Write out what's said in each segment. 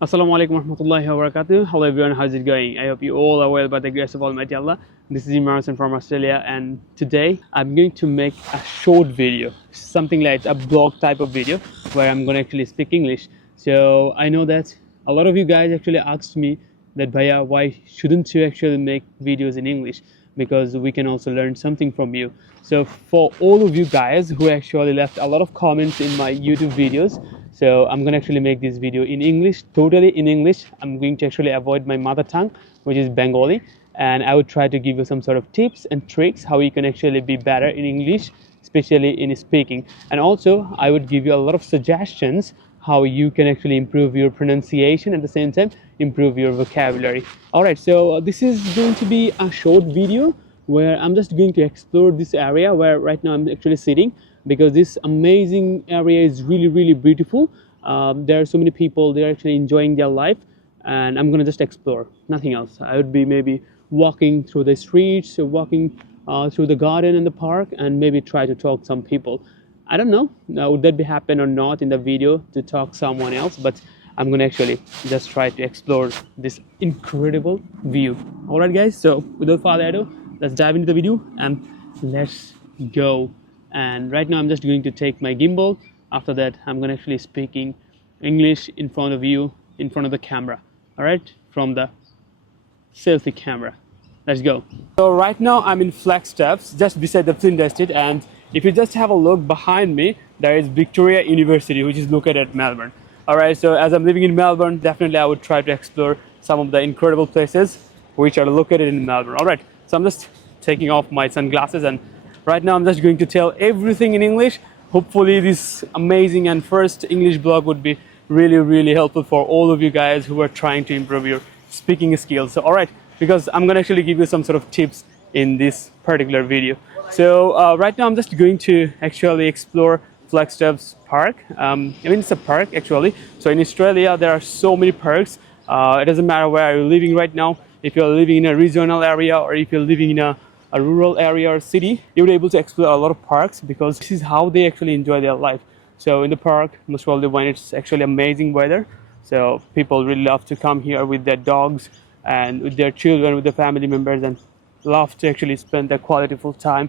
Assalamu alaikum warahmatullahi wabarakatuh. Hello everyone, how's it going? I hope you all are well by the grace of Almighty Allah. This is Imran from Australia, and today I'm going to make a short video, something like a blog type of video where I'm going to actually speak English. So I know that a lot of you guys actually asked me that Bhaiya, why shouldn't you actually make videos in English? Because we can also learn something from you. So for all of you guys who actually left a lot of comments in my YouTube videos, so I'm going to actually make this video in English, totally in English. I'm going to actually avoid my mother tongue, which is Bengali, and I would try to give you some sort of tips and tricks how you can actually be better in English, especially in speaking. And also I would give you a lot of suggestions how you can actually improve your pronunciation, at the same time improve your vocabulary. All right, so this is going to be a short video where I'm just going to explore this area where right now I'm actually sitting, because this amazing area is really beautiful. There are so many people, they're actually enjoying their life, and I'm gonna just explore, nothing else. I would be maybe walking through the streets, walking through the garden and the park, and maybe try to talk some people. I don't know would that be happen or not in the video to talk someone else, but I'm gonna actually just try to explore this incredible view. All right guys, so without further ado, let's dive into the video and let's go. And right now I'm just going to take my gimbal. After that I'm gonna actually speaking English in front of you, in front of the camera. All right, from the selfie camera. Let's go. So right now I'm in Flagstaff, just beside the Flinders Street, and if you just have a look behind me, there is Victoria University, which is located at Melbourne. All right, so as I'm living in Melbourne, definitely I would try to explore some of the incredible places which are located in Melbourne. All right, so I'm just taking off my sunglasses, and right now I'm just going to tell everything in English. Hopefully this amazing and first English blog would be really helpful for all of you guys who are trying to improve your speaking skills. So all right, because I'm going to actually give you some sort of tips in this particular video. So right now I'm just going to actually explore Flagstaff Park. I mean, it's a park actually. So in Australia there are so many parks. It doesn't matter where you're living right now. If you're living in a regional area or if you're living in a rural area or city, you'll be able to explore a lot of parks, because this is how they actually enjoy their life. So in the park, most probably when it's actually amazing weather, so people really love to come here with their dogs and with their children, with their family members, and love to actually spend their quality full time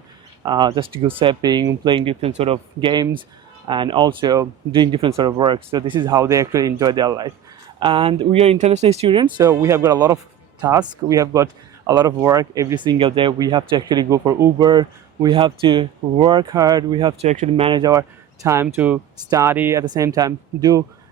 just to go stepping, playing different sort of games, and also doing different sort of work. So this is how they actually enjoy their life. And we are international students, so we have got a lot of tasks, we have got a lot of work every single day. We have to actually go for Uber, we have to work hard, we have to actually manage our time to study, at the same time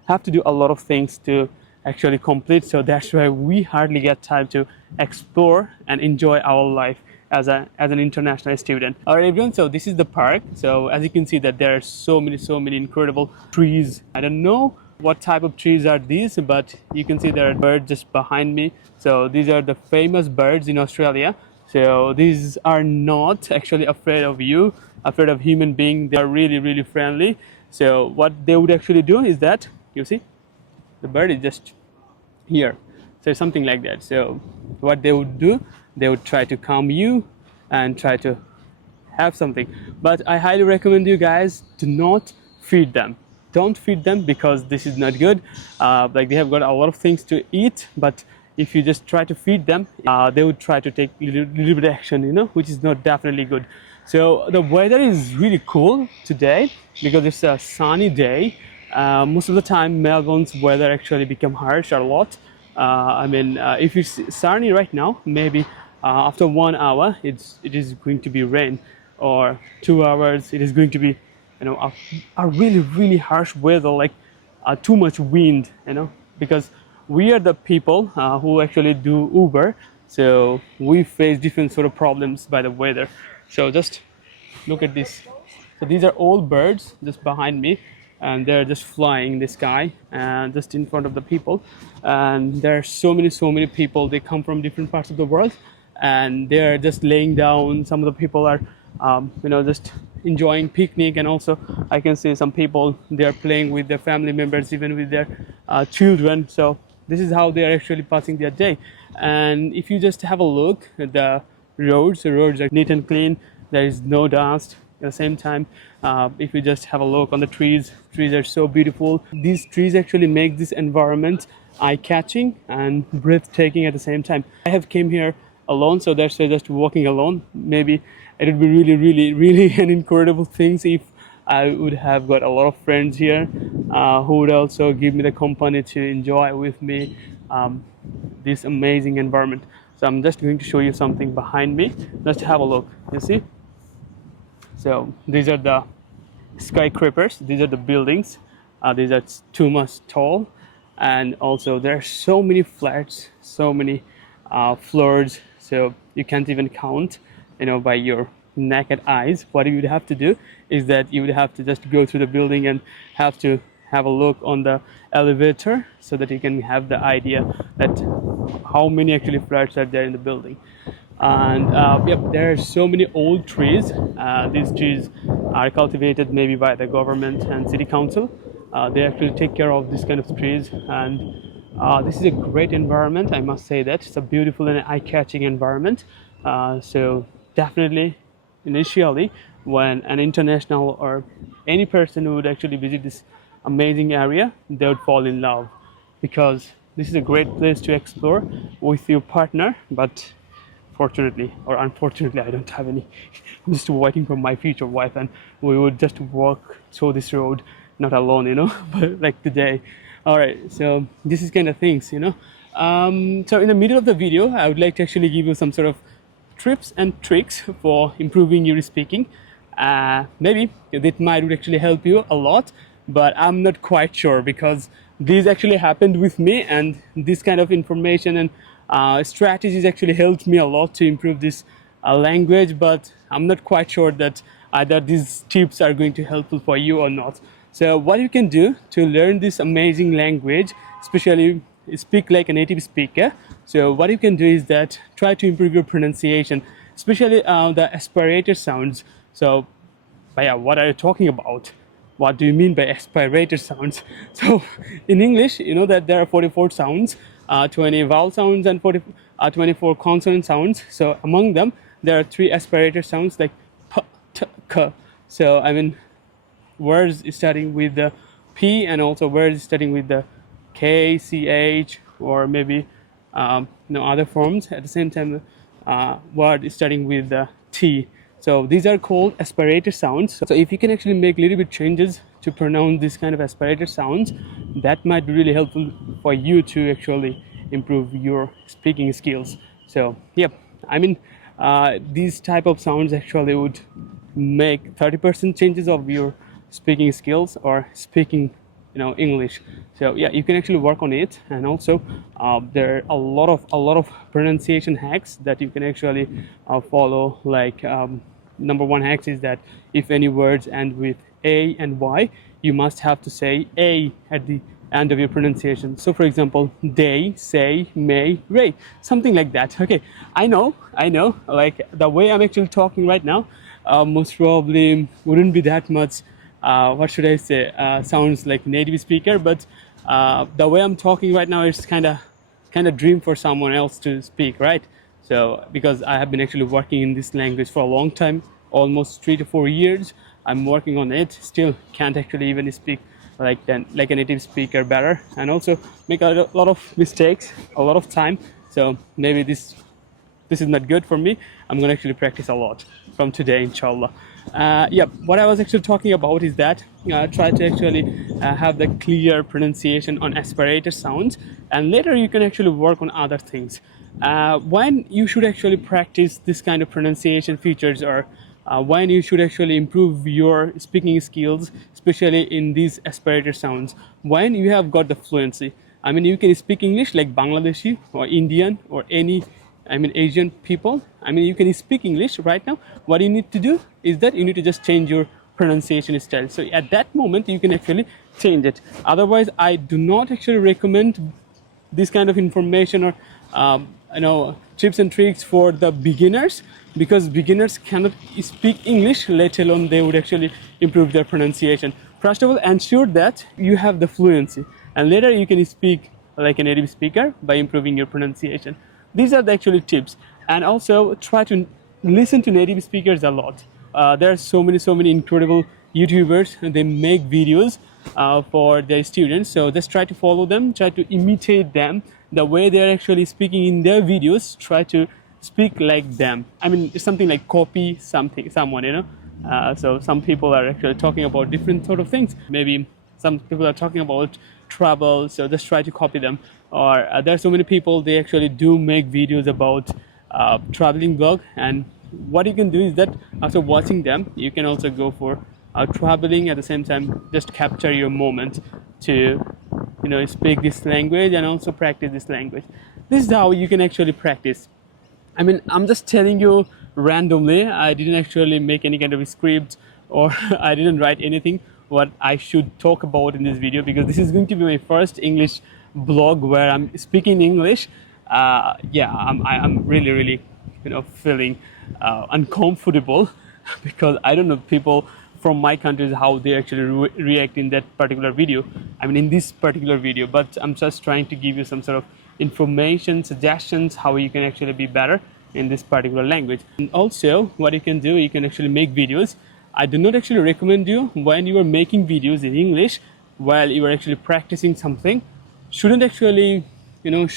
have to do a lot of things to actually complete. So that's why we hardly get time to explore and enjoy our life as an international student. All right everyone, so this is the park. So as you can see that there are so many incredible trees. I don't know what type of trees are these, but you can see there are birds just behind me. So these are the famous birds in Australia. So these are not actually afraid of you, afraid of human being. They are really friendly. So what they would actually do is that, you see, the bird is just here. So something like that. So what they would do, they would try to calm you and try to have something. But I highly recommend you guys to not feed them. Don't feed them, because this is not good. Like, they have got a lot of things to eat, but if you just try to feed them, they would try to take little bit of action, you know, which is not definitely good. So the weather is really cool today because it's a sunny day. Most of the time Melbourne's weather actually become harsh a lot. I mean, if it's sunny right now, maybe after 1 hour it is going to be rain, or 2 hours it is going to be, you know, a really harsh weather, like too much wind, you know, because we are the people who actually do Uber, so we face different sort of problems by the weather. So just look at this. So these are all birds just behind me, and they're just flying in the sky and just in front of the people. And there are so many people. They come from different parts of the world, and they're just laying down. Some of the people are you know, just enjoying picnic, and also I can see some people, they are playing with their family members, even with their children. So this is how they are actually passing their day. And if you just have a look at the roads are neat and clean. There is no dust. At the same time, if you just have a look on the trees are so beautiful. These trees actually make this environment eye-catching and breathtaking at the same time. I have came here alone, so that's why just walking alone. Maybe it would be really an incredible thing if I would have got a lot of friends here who would also give me the company to enjoy with me this amazing environment. So I'm just going to show you something behind me. Let's have a look. You see? So these are the skyscrapers. These are the buildings. These are too much tall, and also there are so many flats, so many floors. So you can't even count, by your naked eyes. What you would have to do is that you would have to just go through the building and have to have a look on the elevator so that you can have the idea that how many actually flats are there in the building. And yep, there are so many old trees. These trees are cultivated maybe by the government and city council. They actually take care of this kind of trees, and this is a great environment. I must say that it's a beautiful and eye-catching environment. So definitely, initially, when an international or any person would actually visit this amazing area, they would fall in love, because this is a great place to explore with your partner. But fortunately or unfortunately, I don't have any. I'm just waiting for my future wife, and we would just walk through this road, not alone, but like today. All right, so this is kind of things, So in the middle of the video, I would like to actually give you some sort of tips and tricks for improving your speaking. Maybe that might actually help you a lot, but I'm not quite sure, because this actually happened with me, and this kind of information and strategies actually helped me a lot to improve this language. But I'm not quite sure that either these tips are going to helpful for you or not. So what you can do to learn this amazing language, especially speak like a native speaker, so what you can do is that try to improve your pronunciation, especially the aspirator sounds. So what are you talking about? What do you mean by aspirator sounds? So in English, you know that there are 44 sounds, 20 vowel sounds, and 24 consonant sounds. So among them, there are 3 aspirator sounds like p, t, k. So words starting with the P, and also words starting with the K, CH, or maybe other forms. At the same time, word starting with the T. So these are called aspirator sounds. So if you can actually make a little bit changes to pronounce this kind of aspirator sounds, that might be really helpful for you to actually improve your speaking skills. So yep, these type of sounds actually would make 30% changes of your speaking skills or speaking English. So yeah, you can actually work on it. And also there are a lot of pronunciation hacks that you can actually follow. Like number 1 hack is that if any words end with A and Y, you must have to say A at the end of your pronunciation. So for example, they, say, may, ray, something like that. Okay, I know, like the way I'm actually talking right now most probably wouldn't be that much what should I say, sounds like native speaker, but the way I'm talking right now is kind of dream for someone else to speak, right? So because I have been actually working in this language for a long time, almost 3 to 4 years, I'm working on it. Still can't actually even speak like a native speaker better, and also make a lot of mistakes, a lot of time. So maybe this is not good for me. I'm gonna actually practice a lot from today, inshallah. What I was actually talking about is that try to actually have the clear pronunciation on aspirator sounds, and later you can actually work on other things. When you should actually practice this kind of pronunciation features, or when you should actually improve your speaking skills, especially in these aspirator sounds, when you have got the fluency. You can speak English like Bangladeshi or Indian or any Asian people. You can speak English right now. What you need to do is that you need to just change your pronunciation style. So at that moment, you can actually change it. Otherwise, I do not actually recommend this kind of information or tips and tricks for the beginners, because beginners cannot speak English, let alone they would actually improve their pronunciation. First of all, ensure that you have the fluency, and later you can speak like a native speaker by improving your pronunciation. These are the actual tips. And also try to listen to native speakers a lot. There are so many incredible YouTubers, and they make videos for their students. So just try to follow them, try to imitate them, the way they're actually speaking in their videos. Try to speak like them. I mean, it's something like copy someone, you know. So some people are actually talking about different sort of things. Maybe some people are talking about travel, so just try to copy them. Or there are so many people, they actually do make videos about traveling vlog, and what you can do is that after watching them, you can also go for traveling at the same time. Just capture your moment to, you know, speak this language and also practice this language. This is how you can actually practice. I mean, I'm just telling you randomly. I didn't actually make any kind of script, or I didn't write anything what I should talk about in this video, because this is going to be my first English blog where I'm speaking English. Yeah, I'm really, you know, feeling uncomfortable because I don't know people from my countries how they actually react in that particular video. I mean, in this particular video, but I'm just trying to give you some sort of information, suggestions, how you can actually be better in this particular language. And also, what you can do, you can actually make videos. I do not actually recommend you, when you are making videos in English while you are actually practicing something, shouldn't actually, you know,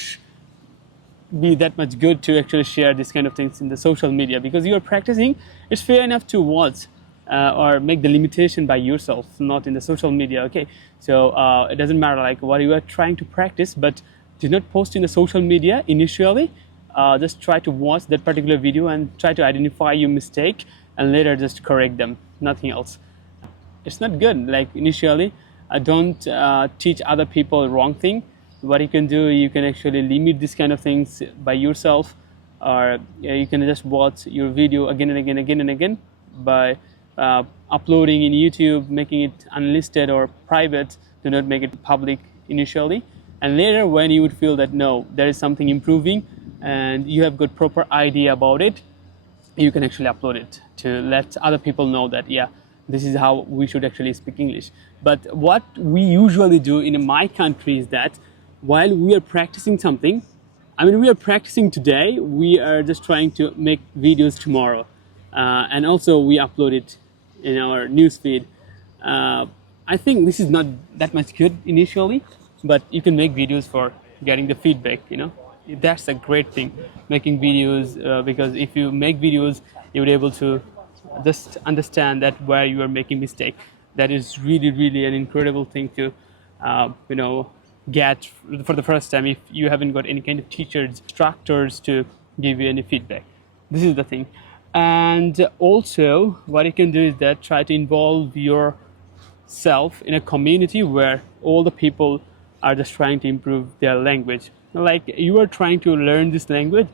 be that much good to actually share this kind of things in the social media, because you are practicing. It's fair enough to watch or make the limitation by yourself, not in the social media. Okay, so it doesn't matter like what you are trying to practice, but do not post in the social media initially. Just try to watch that particular video and try to identify your mistake and later just correct them, nothing else. It's not good like initially. Don't teach other people wrong thing. What you can do, you can actually limit this kind of things by yourself, or you can just watch your video again and again by uploading in YouTube, making it unlisted or private. Do not make it public initially, and later when you would feel that no, there is something improving and you have got proper idea about it, you can actually upload it to let other people know that yeah, this is how we should actually speak English. But what we usually do in my country is that while we are practicing something, I mean, we are practicing today, we are just trying to make videos tomorrow, and also we upload it in our newsfeed. I think this is not that much good initially, but you can make videos for getting the feedback, you know. That's a great thing, making videos, because if you make videos, you'll be able to just understand that where you are making mistake. That is really an incredible thing to, you know, get for the first time if you haven't got any kind of teachers, instructors to give you any feedback. This is the thing. And also what you can do is that try to involve yourself in a community where all the people are just trying to improve their language. Like you are trying to learn this language,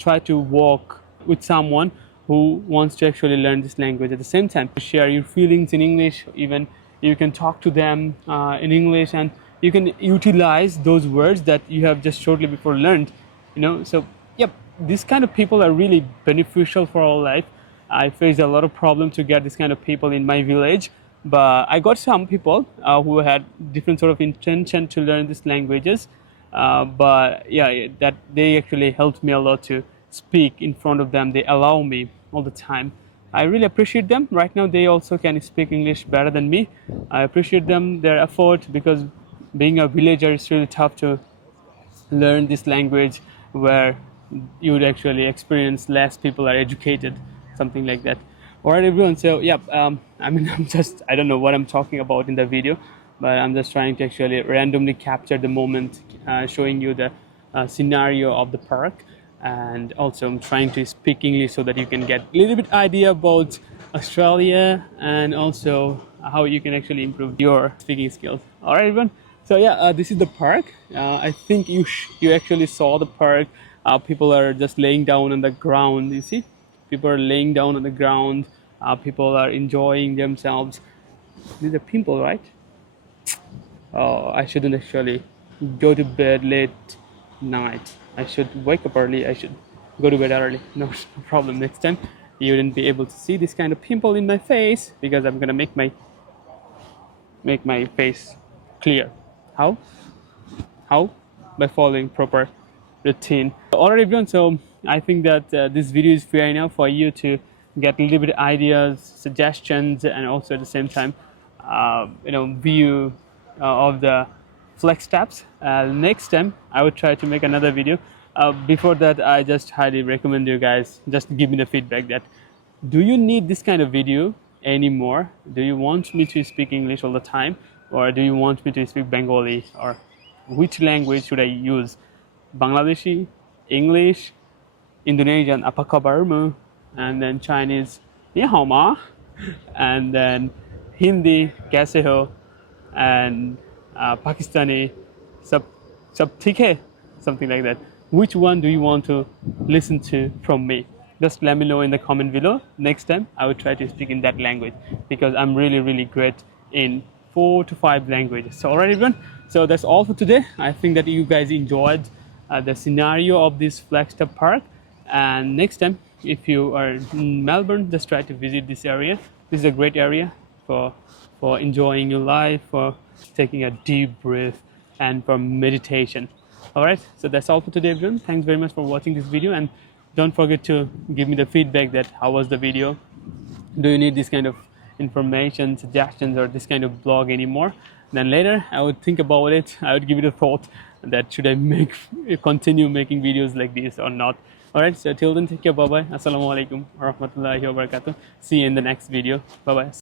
try to walk with someone who wants to actually learn this language at the same time. Share your feelings in English, even you can talk to them in English, and you can utilize those words that you have just shortly before learned, you know. So yep, these kind of people are really beneficial for our life. I faced a lot of problems to get this kind of people in my village, but I got some people who had different sort of intention to learn these languages, but yeah, that they actually helped me a lot to speak in front of them. They allow me all the time. I really appreciate them. Right now they also can speak English better than me. I appreciate them, their effort, because being a villager is really tough to learn this language where you would actually experience less people are educated, something like that. All right, everyone. So yeah, I mean, I don't know what I'm talking about in the video, but I'm just trying to actually randomly capture the moment, showing you the scenario of the park. And also I'm trying to speak English so that you can get a little bit idea about Australia and also how you can actually improve your speaking skills. All right, everyone. So yeah, this is the park. I think you actually saw the park. People are just laying down on the ground. You see, people are laying down on the ground. People are enjoying themselves. These are people, right? Oh, I shouldn't actually go to bed late night. I should wake up early. I should go to bed early. No problem. Next time you wouldn't be able to see this kind of pimple in my face, because I'm gonna make my face clear. How? By following proper routine. Alright, everyone. So I think that this video is fair enough for you to get a little bit ideas, suggestions, and also at the same time view of the Flagstaffs. Next time I would try to make another video. Before that, I just highly recommend you guys just give me the feedback that do you need this kind of video anymore? Do you want me to speak English all the time, or do you want me to speak Bengali, or which language should I use? Bangladeshi, English, Indonesian apa kabarmu, and then Chinese ni hao ma, and then Hindi kaise ho, and Pakistani sab theek hai, something like that. Which one do you want to listen to from me? Just let me know in the comment below. Next time I will try to speak in that language, because I'm really great in 4 to 5 languages. So alright everyone, so that's all for today. I think that you guys enjoyed the scenario of this Flagstaff Park, and next time if you are in Melbourne, just try to visit this area. This is a great area for enjoying your life, for taking a deep breath, and for meditation. Alright, so that's all for today everyone. Thanks very much for watching this video, and don't forget to give me the feedback that how was the video. Do you need this kind of information, suggestions, or this kind of blog anymore? Then later I would think about it. I would give it a thought that should I continue making videos like this or not. Alright, so till then, take care. Bye bye. Assalamu alaikum wa rahmatullahi wa barakatuh. See you in the next video. Bye bye.